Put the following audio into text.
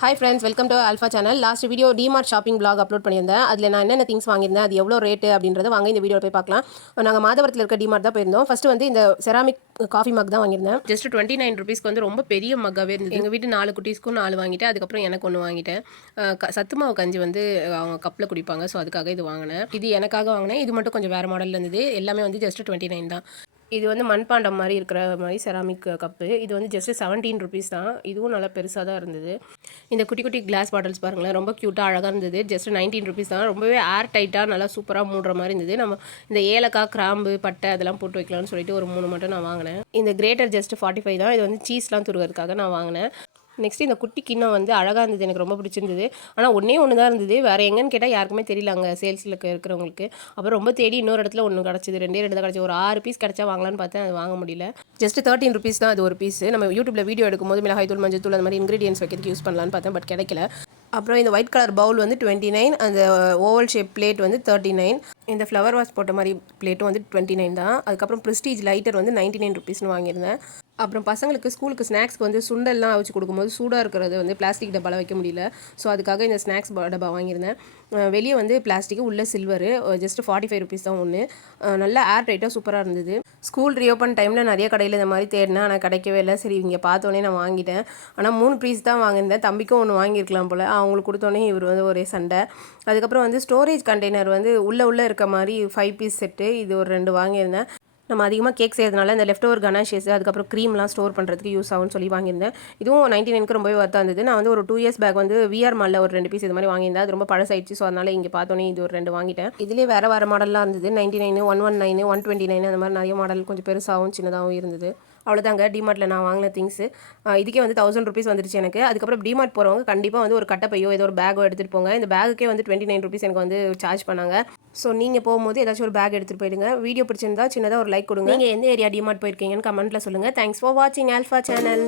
Hi friends, welcome to Alpha channel. Last video DMart shopping vlog upload பண்ணியிருந்தேன். அதில் நான் என்னென்ன திங்ஸ் வாங்கியிருந்தேன், அது எவ்வளோ ரேட்டு அப்படின்றத வாங்க இந்த வீடியோவில் போய் பார்க்கலாம். நாங்கள் மாதவரத்தில் இருக்க DMart தான் போயிருந்தோம். ஃபர்ஸ்ட் வந்து இந்த செராமிக் காஃபி மக் தான் வாங்கியிருந்தேன். ஜஸ்ட் 29 ருபீஸ்க்கு வந்து ரொம்ப பெரிய மக்காகவே இருந்தது. எங்கள் வீட்டு 4 குட்டீஸ்க்கும் 4 வாங்கிட்டேன். அதுக்கப்புறம் எனக்கு ஒன்று வாங்கிட்டேன். சத்துமாவு கஞ்சி வந்து அவங்க கப்பில் குடிப்பாங்க. ஸோ அதுக்காக இது வாங்கினேன். இது எனக்காக வாங்கினேன். இது மட்டும் கொஞ்சம் வேறு மாடலில் இருந்தது. எல்லாமே வந்து ஜஸ்ட் 29 தான். இது வந்து மண்பாண்டம் மாதிரி இருக்கிற மாதிரி செராமிக் கப்பு. இது வந்து ஜஸ்ட் 17 ருபீஸ் தான். இதுவும் நல்லா பெருசாக தான் இருந்தது. இந்த குட்டி குட்டி கிளாஸ் பாட்டில்ஸ் பாருங்களேன், ரொம்ப க்யூட்டாக அழகாக இருந்தது. ஜஸ்ட் 19 ருபீஸ் தான். ரொம்பவே ஏர் டைட்டாக நல்லா சூப்பராக மூடுற மாதிரி இருந்தது. நம்ம இந்த ஏலக்காய், கிராம்பு, பட்டை அதெல்லாம் போட்டு வைக்கலாம்னு சொல்லிட்டு ஒரு 3 மட்டும் நான் வாங்கினேன். இந்த கிரேட்டர் ஜஸ்ட் 45 தான். இது வந்து சீஸ்லாம் துருகிறதுக்காக நான் வாங்கினேன். நெக்ஸ்ட் இந்த குட்டி கிண்ணம் வந்து அழகாக இருந்தது, எனக்கு ரொம்ப பிடிச்சிருந்தது. ஆனால் ஒன்று தான் இருந்தது, வேறு எங்கன்னு கேட்டால் யாருக்குமே தெரியல அங்கே சேல்ஸில் இருக்கிறவங்களுக்கு. அப்புறம் ரொம்ப தேடி இன்னொரு இடத்துல ஒன்று கிடச்சிது, 2 தான் கிடச்சி. ஒரு 6 பீஸ் கிடச்சா வாங்கலான்னு பார்த்தேன், அது வாங்க முடியல. ஜஸ்ட் 13 ருபீஸ் தான் அது ஒரு பீஸ். நம்ம யூடியூப்பில் வீடியோ எடுக்கும்போது மிளகாய் தூள், மஞ்சள் தூள் அந்த மாதிரி இன்க்ரீடியன்ஸ் வைக்கிறதுக்கு யூஸ் பண்ணலான்னு பார்த்தேன், பட் கிடைக்கல. அப்புறம் இந்த ஒயிட் கலர் பவுல் வந்து 29, அந்த ஓவல் ஷேப் பிளேட் வந்து 39, இந்த ஃப்ளவர் வாஷ் போட்ட மாதிரி பிளேட்டும் வந்து 29 தான். அதுக்கப்புறம் ப்ரெஸ்டீஜ் லைட்டர் வந்து 99 ருபீஸ்னு வாங்கியிருந்தேன். அப்புறம் பசங்களுக்கு ஸ்கூலுக்கு ஸ்நாக்ஸ்க்கு வந்து சுண்டல்லாம் அவிச்சு கொடுக்கும்போது சூடாக இருக்கிறது வந்து பிளாஸ்டிக் டப்பாவில் வைக்க முடியல. ஸோ அதுக்காக இந்த ஸ்நாக்ஸ் டப்பா வாங்கியிருந்தேன். வெளியே வந்து பிளாஸ்டிக்கு, உள்ளே சில்வரு. ஜஸ்ட் 45 ருபீஸ் தான் ஒன்று. நல்லா ஏர் டைட்டாக சூப்பராக இருந்தது. ஸ்கூல் ரீஓப்பன் டைமில் நிறைய கடையில் இந்த மாதிரி தேடினேன், ஆனால் கிடைக்கவே இல்லை. சரி இங்கே பார்த்தோன்னே நான் வாங்கிட்டேன். ஆனால் 3 பீஸ் தான் வாங்கியிருந்தேன். தம்பிக்கும் ஒன்று வாங்கியிருக்கலாம் போல். அவங்களுக்கு கொடுத்தோன்னே இவர் வந்து ஒரே சண்டை. அதுக்கப்புறம் வந்து ஸ்டோரேஜ் கண்டெய்னர் வந்து உள்ளே இருக்க மாதிரி 5 பீஸ் செட்டு, இது ஒரு 2 வாங்கியிருந்தேன். நம்ம அதிகமாக கேக் செய்யறதுனால இந்த லெஃப்ட் ஓவர் கனாஷேஸ், அதுக்கப்புறம் க்ரீம்லாம் ஸ்டோர் பண்ணுறதுக்கு யூஸ் ஆகும்னு சொல்லி வாங்கியிருந்தேன். இதுவும் 99க்கு ரொம்பவே ஒர்த்தாக இருந்தது. நான் வந்து ஒரு 2 இயர்ஸ் பேக் வந்து விஆர் மாலில் ஒரு 2 பீஸ் இது மாதிரி வாங்கியிருந்தேன். அது ரொம்ப பழசாயிடுச்சு. ஸோ அதனால் இங்கே பார்த்தோன்னே இது ஒரு 2 வாங்கிட்டேன். இதுலேயே வேறு மாடல்லாம் இருந்தது. 99, 119, 129 அந்த மாதிரி நிறைய மாடல், கொஞ்சம் பெருசாகவும் சின்னதாகவும் இருந்தது. அவ்வளோதாங்க டிமார்ட்டில் நான் வாங்கின திங்ஸு. இதுக்கே வந்து 1000 ருபீஸ் வந்துருச்சு எனக்கு. அதுக்கப்புறம் டிமார்ட் போகிறவங்க கண்டிப்பாக வந்து ஒரு கட்டப்பையோ ஏதோ ஒரு பேக்கோ எடுத்துகிட்டு போங்க. இந்த பேக்குக்கே வந்து 29 ருபீஸ் எனக்கு வந்து சார்ஜ் பண்ணாங்க. ஸோ நீங்கள் போகும்போது ஏதாச்சும் ஒரு பேக் எடுத்துகிட்டு போயிடுங்க. வீடியோ பிடிச்சிருந்தா சின்னதாக ஒரு லைக் கொடுங்க. நீங்கள் எந்த ஏரியா டிமார்ட் போயிருக்கீங்கன்னு கமெண்ட்டில் சொல்லுங்கள். தேங்க்ஸ் ஃபார் வாட்சிங் ஆல்ஃபா சேனல்.